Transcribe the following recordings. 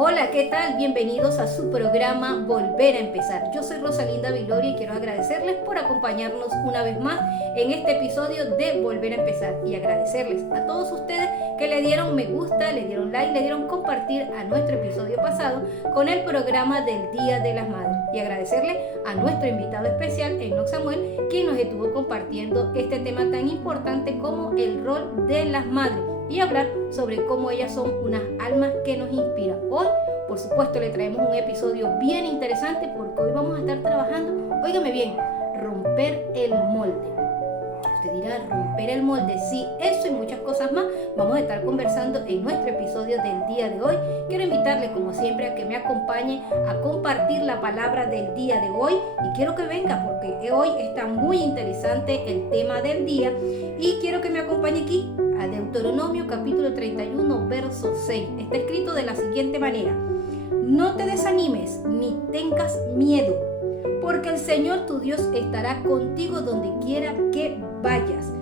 Hola, ¿qué tal? Bienvenidos a su programa Volver a Empezar. Yo soy Rosalinda Viloria y quiero agradecerles por acompañarnos una vez más en este episodio de Volver a Empezar y agradecerles a todos ustedes que le dieron me gusta, le dieron like, le dieron compartir a nuestro episodio pasado con el programa del Día de las Madres y agradecerle a nuestro invitado especial, Enoch Samuel, quien nos estuvo compartiendo este tema tan importante como el rol de las madres y hablar sobre cómo ellas son unas almas que nos inspiran. Hoy, por supuesto, le traemos un episodio bien interesante porque hoy vamos a estar trabajando, óigame bien, romper el molde. Usted dirá, romper el molde, sí, eso y muchas cosas más vamos a estar conversando en nuestro episodio del día de hoy. Quiero invitarle, como siempre, a que me acompañe a compartir la palabra del día de hoy y quiero que venga porque hoy está muy interesante el tema del día y quiero que me acompañe aquí a Deuteronomio capítulo 31 verso 6. Está escrito de la siguiente manera: no te desanimes ni tengas miedo, porque el Señor tu Dios estará contigo donde quiera que vayas.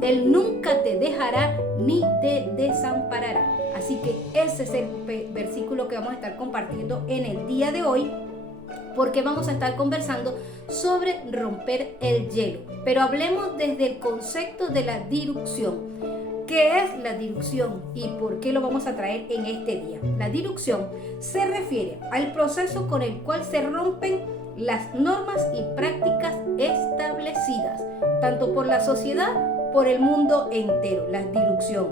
Él nunca te dejará ni te desamparará. Así que ese es el versículo que vamos a estar compartiendo en el día de hoy, porque vamos a estar conversando sobre romper el hielo. Pero hablemos desde el concepto de la dilución. ¿Qué es la dilución y por qué lo vamos a traer en este día? La dilución se refiere al proceso con el cual se rompen las normas y prácticas establecidas, tanto por la sociedad, por el mundo entero. La dilución.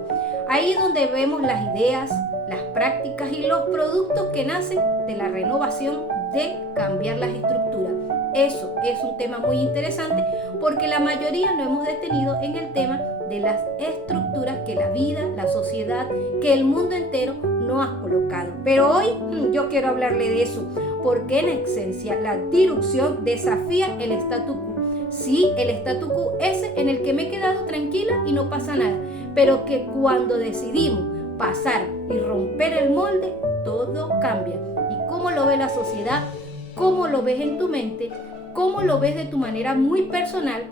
Ahí donde vemos las ideas, las prácticas y los productos que nacen de la renovación de cambiar las estructuras. Eso es un tema muy interesante porque la mayoría nos hemos detenido en el tema de las estructuras que la vida, la sociedad, que el mundo entero nos ha colocado. Pero hoy yo quiero hablarle de eso, porque en esencia la dilución desafía el statu quo. Sí, el statu quo es en el que me he quedado tranquila y no pasa nada, pero que cuando decidimos pasar y romper el molde, todo cambia. ¿Y cómo lo ve la sociedad? ¿Cómo lo ves en tu mente? ¿Cómo lo ves de tu manera muy personal?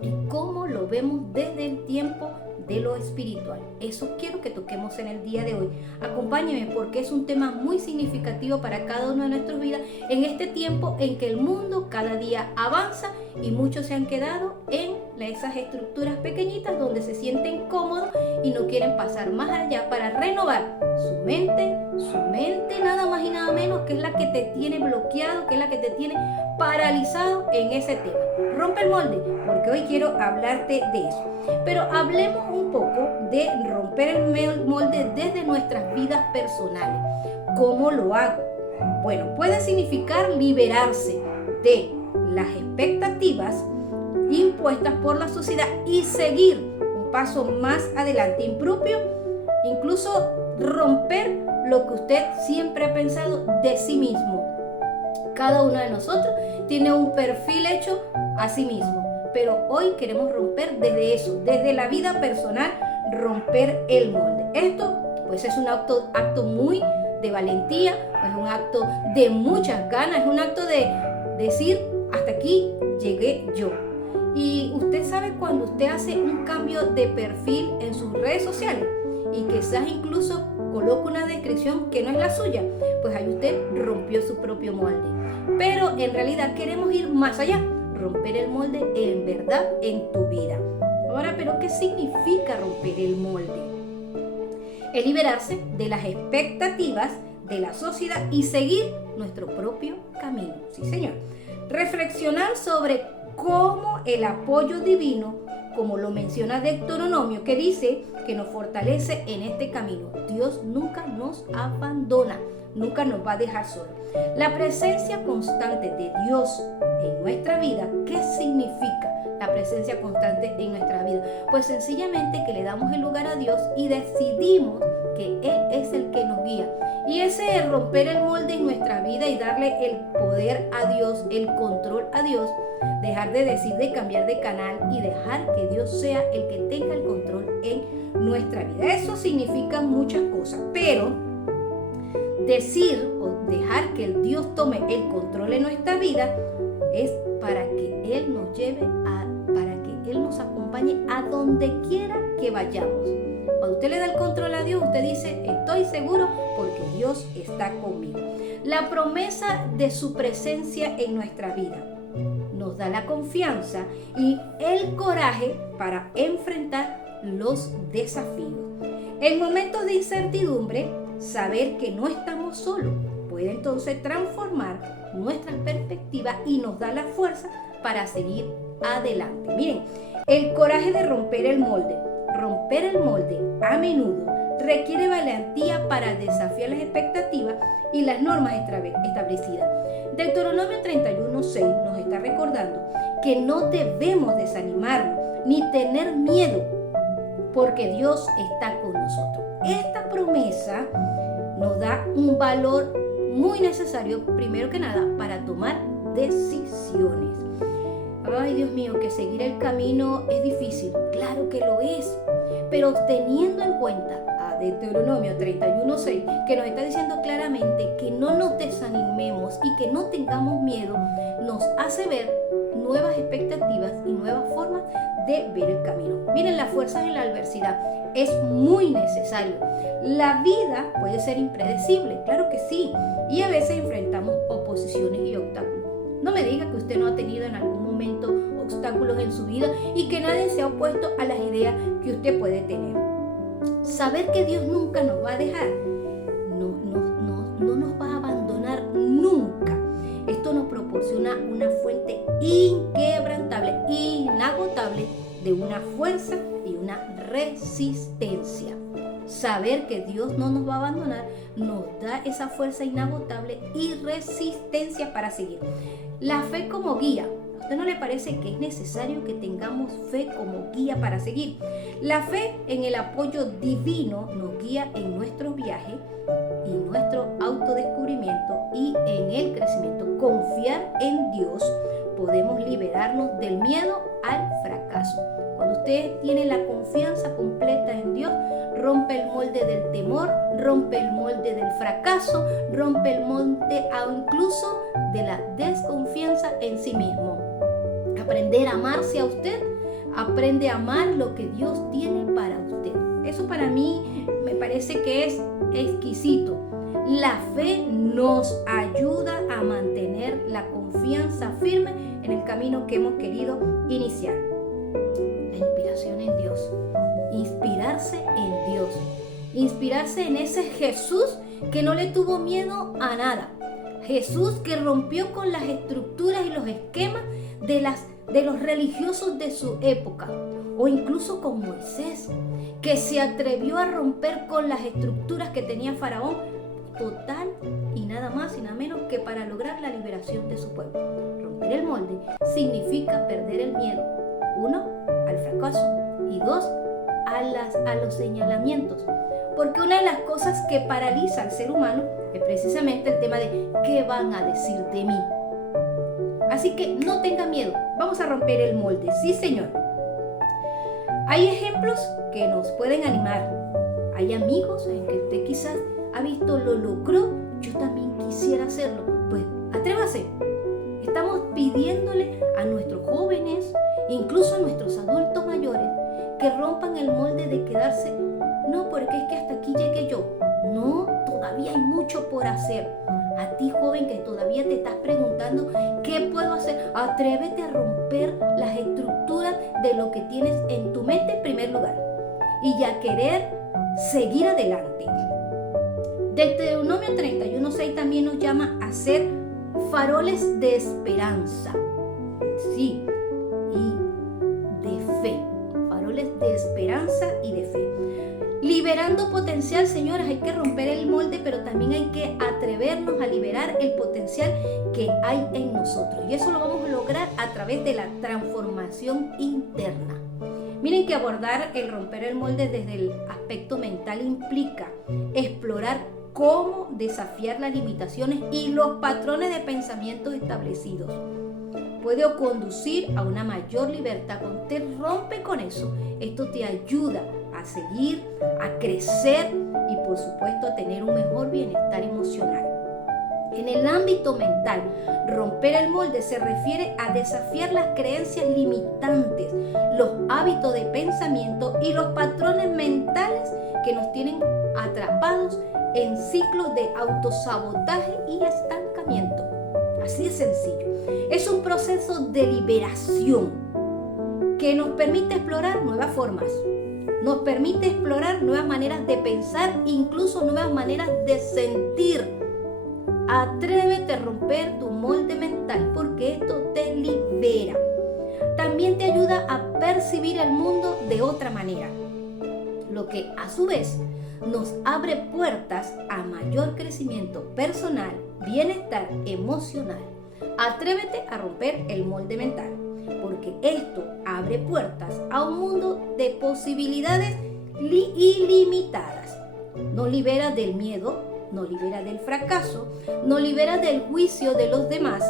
¿Y cómo lo vemos desde el tiempo de lo espiritual? Eso quiero que toquemos en el día de hoy. Acompáñeme porque es un tema muy significativo para cada uno de nuestras vidas en este tiempo en que el mundo cada día avanza y muchos se han quedado en esas estructuras pequeñitas donde se sienten cómodos y no quieren pasar más allá para renovar su mente nada más y nada menos, que es la que te tiene bloqueado, que es la que te tiene paralizado en ese tema. Rompe el molde, porque hoy quiero hablarte de eso. Pero hablemos un poco de romper el molde desde nuestras vidas personales. ¿Cómo lo hago? Bueno, puede significar liberarse de las expectativas impuestas por la sociedad y seguir un paso más adelante, incluso romper lo que usted siempre ha pensado de sí mismo. Cada uno de nosotros tiene un perfil hecho a sí mismo, pero hoy queremos romper desde eso, desde la vida personal, romper el molde. Esto pues es un acto muy de valentía, es un acto de muchas ganas, es un acto de decir hasta aquí llegué yo. Y usted sabe cuando usted hace un cambio de perfil en sus redes sociales y quizás incluso coloca una descripción que no es la suya, pues ahí usted rompió su propio molde. Pero en realidad queremos ir más allá, romper el molde en verdad en tu vida. Ahora, ¿pero qué significa romper el molde? Es liberarse de las expectativas de la sociedad y seguir nuestro propio camino. Sí, señor. Reflexionar sobre cómo el apoyo divino, como lo menciona Deuteronomio, que dice que nos fortalece en este camino. Dios nunca nos abandona, nunca nos va a dejar solos. La presencia constante de Dios en nuestra vida, ¿qué significa la presencia constante en nuestra vida? Pues sencillamente que le damos el lugar a Dios y decidimos que Él es el que nos guía. Y ese es romper el molde en nuestra vida y darle el poder a Dios, el control a Dios, dejar de decir de cambiar de canal y dejar que Dios sea el que tenga el control en nuestra vida. Eso significa muchas cosas, pero decir o dejar que el Dios tome el control en nuestra vida es para que Él nos lleve para que Él nos acompañe a donde quiera que vayamos. Cuando usted le da el control a Dios, usted dice, estoy seguro porque Dios está conmigo. La promesa de su presencia en nuestra vida nos da la confianza y el coraje para enfrentar los desafíos. En momentos de incertidumbre, saber que no estamos solos puede entonces transformar nuestra perspectiva y nos da la fuerza para seguir adelante. Miren, el coraje de romper el molde. Romper el molde a menudo requiere valentía para desafiar las expectativas y las normas establecidas. Deuteronomio 31:6 nos está recordando que no debemos desanimarnos ni tener miedo porque Dios está con nosotros. Esta promesa nos da un valor muy necesario, primero que nada, para tomar decisiones. Ay, Dios mío, que seguir el camino es difícil. Claro que lo es, pero teniendo en cuenta a Deuteronomio 31:6, que nos está diciendo claramente que no nos desanimemos y que no tengamos miedo, nos hace ver nuevas expectativas y nuevas formas de ver el camino. Miren, las fuerzas en la adversidad es muy necesario. La vida puede ser impredecible, claro que sí, y a veces enfrentamos oposiciones y obstáculos. No me diga que usted no ha tenido en algún momento obstáculos en su vida y que nadie se ha opuesto a las ideas que usted puede tener. Saber que Dios nunca nos va a dejar, no nos va a abandonar nunca. Esto nos proporciona una fuente inquebrantable, inagotable de una fuerza y una resistencia. Saber que Dios no nos va a abandonar nos da esa fuerza inagotable y resistencia para seguir. La fe como guía. ¿A usted no le parece que es necesario que tengamos fe como guía para seguir? La fe en el apoyo divino nos guía en nuestro viaje y nuestro autodescubrimiento y en el crecimiento. Confiar en Dios, podemos liberarnos del miedo al fracaso. Cuando usted tiene la confianza completa en Dios, rompe el molde del temor, rompe el molde del fracaso, rompe el molde incluso de la desconfianza en sí mismo. Aprender a amarse a usted, aprende a amar lo que Dios tiene para usted. Eso para mí me parece que es exquisito. La fe nos ayuda a mantener la confianza firme en el camino que hemos querido iniciar. La inspiración en Dios. Inspirarse en Dios. Inspirarse en ese Jesús que no le tuvo miedo a nada. Jesús que rompió con las estructuras y los esquemas de los religiosos de su época. O incluso con Moisés, que se atrevió a romper con las estructuras que tenía Faraón, total y nada más y nada menos que para lograr la liberación de su pueblo. Romper el molde significa perder el miedo, 1, al fracaso y 2, a los señalamientos. Porque una de las cosas que paraliza al ser humano es precisamente el tema de ¿qué van a decir de mí? Así que no tenga miedo, vamos a romper el molde, sí señor. Hay ejemplos que nos pueden animar. Hay amigos en que usted quizás ha visto lo logró, yo también quisiera hacerlo. Pues atrévase. Estamos pidiéndole a nuestros jóvenes, incluso a nuestros adultos mayores, que rompan el molde de quedarse, no, porque es que hasta aquí llegué yo. No, todavía hay mucho por hacer. A ti, joven, que todavía te estás preguntando ¿qué puedo hacer? Atrévete a romper las estructuras de lo que tienes en tu mente en primer lugar y a querer seguir adelante. Deuteronomio 31:6 también nos llama a ser faroles de esperanza. Sí, y de fe. Faroles de esperanza y de fe. Liberando potencial, señoras, hay que romper el molde, pero también hay que atrevernos a liberar el potencial que hay en nosotros. Y eso lo vamos a lograr a través de la transformación interna. Miren que abordar el romper el molde desde el aspecto mental implica explorar cómo desafiar las limitaciones y los patrones de pensamiento establecidos. Puede conducir a una mayor libertad. Cuando usted rompe con eso, esto te ayuda a seguir, a crecer y por supuesto a tener un mejor bienestar emocional. En el ámbito mental, romper el molde se refiere a desafiar las creencias limitantes, los hábitos de pensamiento y los patrones mentales que nos tienen atrapados en ciclos de autosabotaje y estancamiento. Así de sencillo. Es un proceso de liberación que nos permite explorar nuevas formas, nos permite explorar nuevas maneras de pensar, incluso nuevas maneras de sentir. Atrévete a romper tu molde mental porque esto te libera. También te ayuda a percibir el mundo de otra manera, lo que a su vez nos abre puertas a mayor crecimiento personal, bienestar emocional. Atrévete a romper el molde mental, porque esto abre puertas a un mundo de posibilidades ilimitadas. Nos libera del miedo, nos libera del fracaso, nos libera del juicio de los demás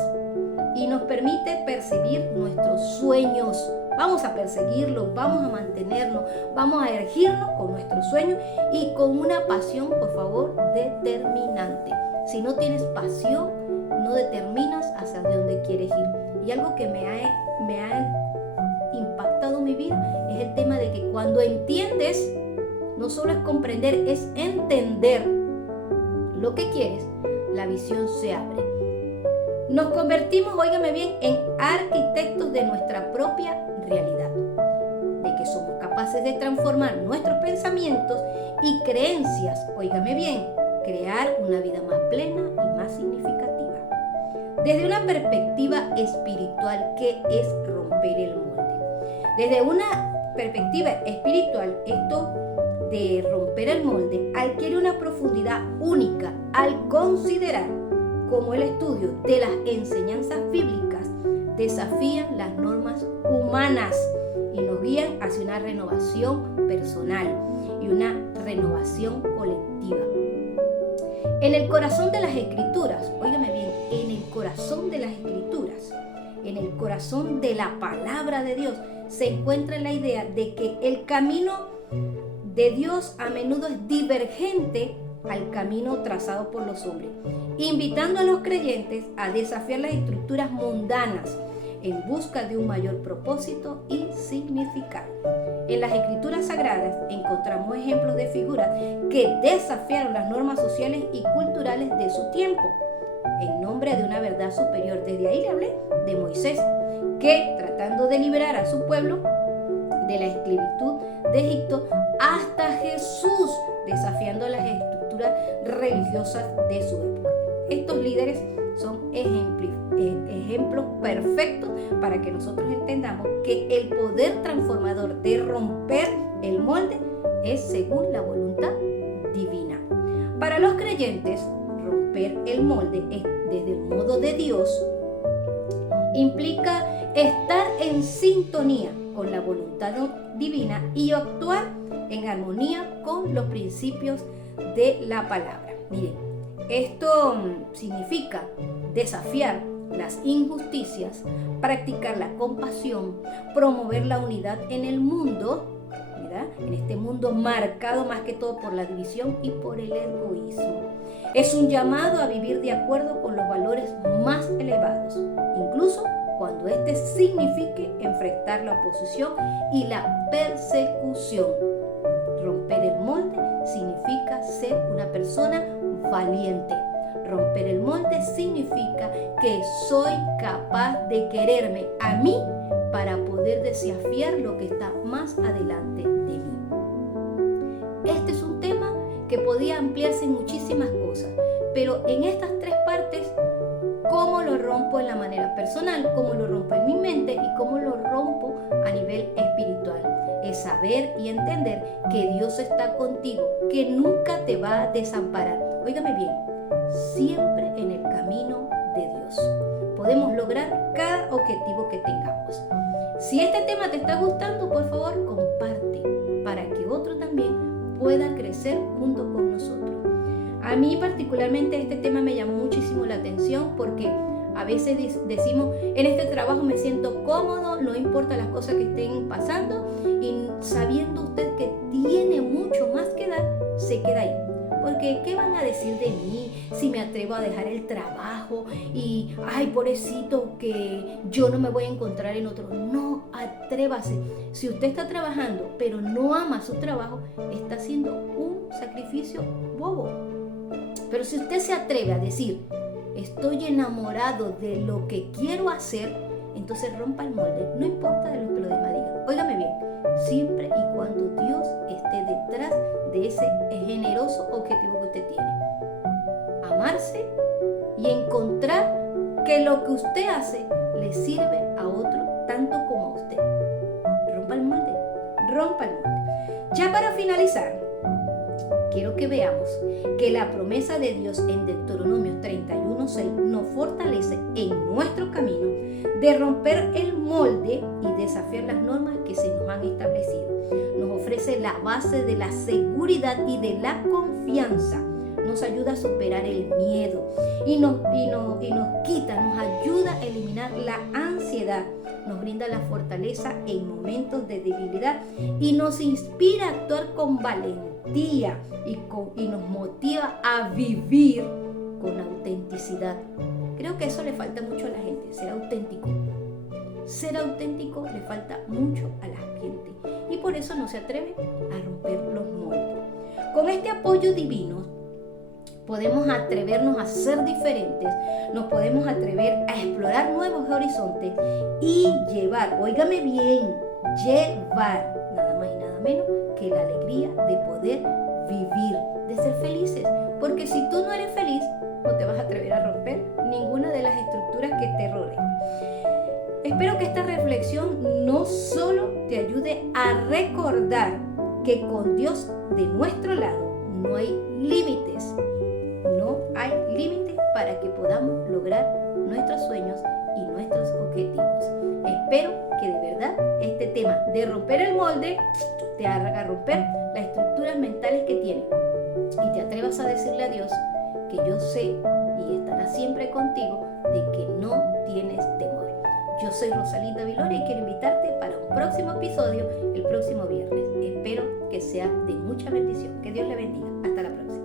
y nos permite percibir nuestros sueños. Vamos a perseguirlos, vamos a mantenernos, vamos a erigirnos con nuestros sueños y con una pasión, por favor, determinante. Si no tienes pasión, no determinas hacia dónde quieres ir. Y algo que me ha impactado mi vida es el tema de que cuando entiendes, no solo es comprender, es entender lo que quieres, la visión se abre. Nos convertimos, óigame bien, en arquitectos de nuestra propia realidad, de que somos capaces de transformar nuestros pensamientos y creencias, óigame bien, crear una vida más plena y más significativa. Desde una perspectiva espiritual, ¿qué es romper el molde? Desde una perspectiva espiritual, esto de romper el molde adquiere una profundidad única al considerar cómo el estudio de las enseñanzas bíblicas desafían las normas humanas y nos guían hacia una renovación personal y una renovación colectiva. En el corazón de las escrituras, óigame bien, en el corazón de las escrituras, en el corazón de la palabra de Dios, se encuentra la idea de que el camino de Dios a menudo es divergente al camino trazado por los hombres, invitando a los creyentes a desafiar las estructuras mundanas en busca de un mayor propósito y significado. En las escrituras sagradas encontramos ejemplos de figuras que desafiaron las normas sociales y culturales de su tiempo en nombre de una verdad superior. Desde ahí le hablé de Moisés, que tratando de liberar a su pueblo de la esclavitud de Egipto, hasta Jesús desafiando las estructuras religiosas de su época. Estos líderes son ejemplos perfectos para que nosotros entendamos que el poder transformador de romper el molde es según la voluntad divina. Para los creyentes, romper el molde es desde el modo de Dios implica estar en sintonía con la voluntad divina y actuar en armonía con los principios de la palabra. Miren, esto significa desafiar las injusticias, practicar la compasión, promover la unidad en el mundo, ¿verdad? En este mundo marcado más que todo por la división y por el egoísmo. Es un llamado a vivir de acuerdo con los valores más elevados, incluso cuando este signifique enfrentar la oposición y la persecución. Romper el molde significa ser una persona valiente. Romper el molde significa que soy capaz de quererme a mí para poder desafiar lo que está más adelante de mí. Este es un tema que podía ampliarse en muchísimas cosas, pero en estas tres partes, cómo lo rompo en la manera personal, cómo lo rompo en mi mente y cómo lo rompo a nivel espiritual. Es saber y entender que Dios está contigo, que nunca te va a desamparar. Óigame bien, siempre en el camino de Dios podemos lograr cada objetivo que tengamos. Si este tema te está gustando, por favor, comparte para que otro también pueda crecer junto con nosotros. A mí particularmente este tema me llamó muchísimo la atención porque a veces decimos, en este trabajo me siento cómodo, no importa las cosas que estén pasando, y sabiendo usted que tiene mucho más que dar, se queda ahí. porque ¿qué van a decir de mí si me atrevo a dejar el trabajo? Y, ay, pobrecito, que yo no me voy a encontrar en otro. No, atrévase. Si usted está trabajando, pero no ama su trabajo, está haciendo un sacrificio bobo. Pero si usted se atreve a decir, estoy enamorado de lo que quiero hacer, entonces rompa el molde, no importa de lo que los demás digan. Óigame bien, siempre y cuando Dios esté detrás de ese generoso objetivo que usted tiene. Amarse y encontrar que lo que usted hace le sirve a otro tanto como a usted. Rompa el molde, rompa el molde. Ya para finalizar, quiero que veamos que la promesa de Dios en Deuteronomio 31:6 nos fortalece en nuestro camino de romper el molde y desafiar las normas que se nos han establecido. Nos ofrece la base de la seguridad y de la confianza. Nos ayuda a superar el miedo y nos quita, nos ayuda a eliminar la ansiedad. Nos brinda la fortaleza en momentos de debilidad y nos inspira a actuar con valentía y nos motiva a vivir con autenticidad. Creo que eso le falta mucho a la gente, ser auténtico. Ser auténtico le falta mucho a la gente y por eso no se atreve a romper los moldes. Con este apoyo divino podemos atrevernos a ser diferentes, nos podemos atrever a explorar nuevos horizontes y llevar, óigame bien, llevar nada más y nada menos que la alegría de poder vivir, de ser felices. Porque si tú no eres feliz, no te vas a atrever a romper ninguna de las estructuras que te rodean. Espero que esta reflexión no solo te ayude a recordar que con Dios de nuestro lado no hay límites. No hay límites para que podamos lograr nuestros sueños y nuestros objetivos. Espero que de verdad este tema de romper el molde te haga romper las estructuras mentales que tienes y te atrevas a decirle a Dios que yo sé y estará siempre contigo de que no tienes temor. Yo soy Rosalinda Viloria y quiero invitarte para un próximo episodio el próximo viernes. Espero que sea de mucha bendición. Que Dios le bendiga. Hasta la próxima.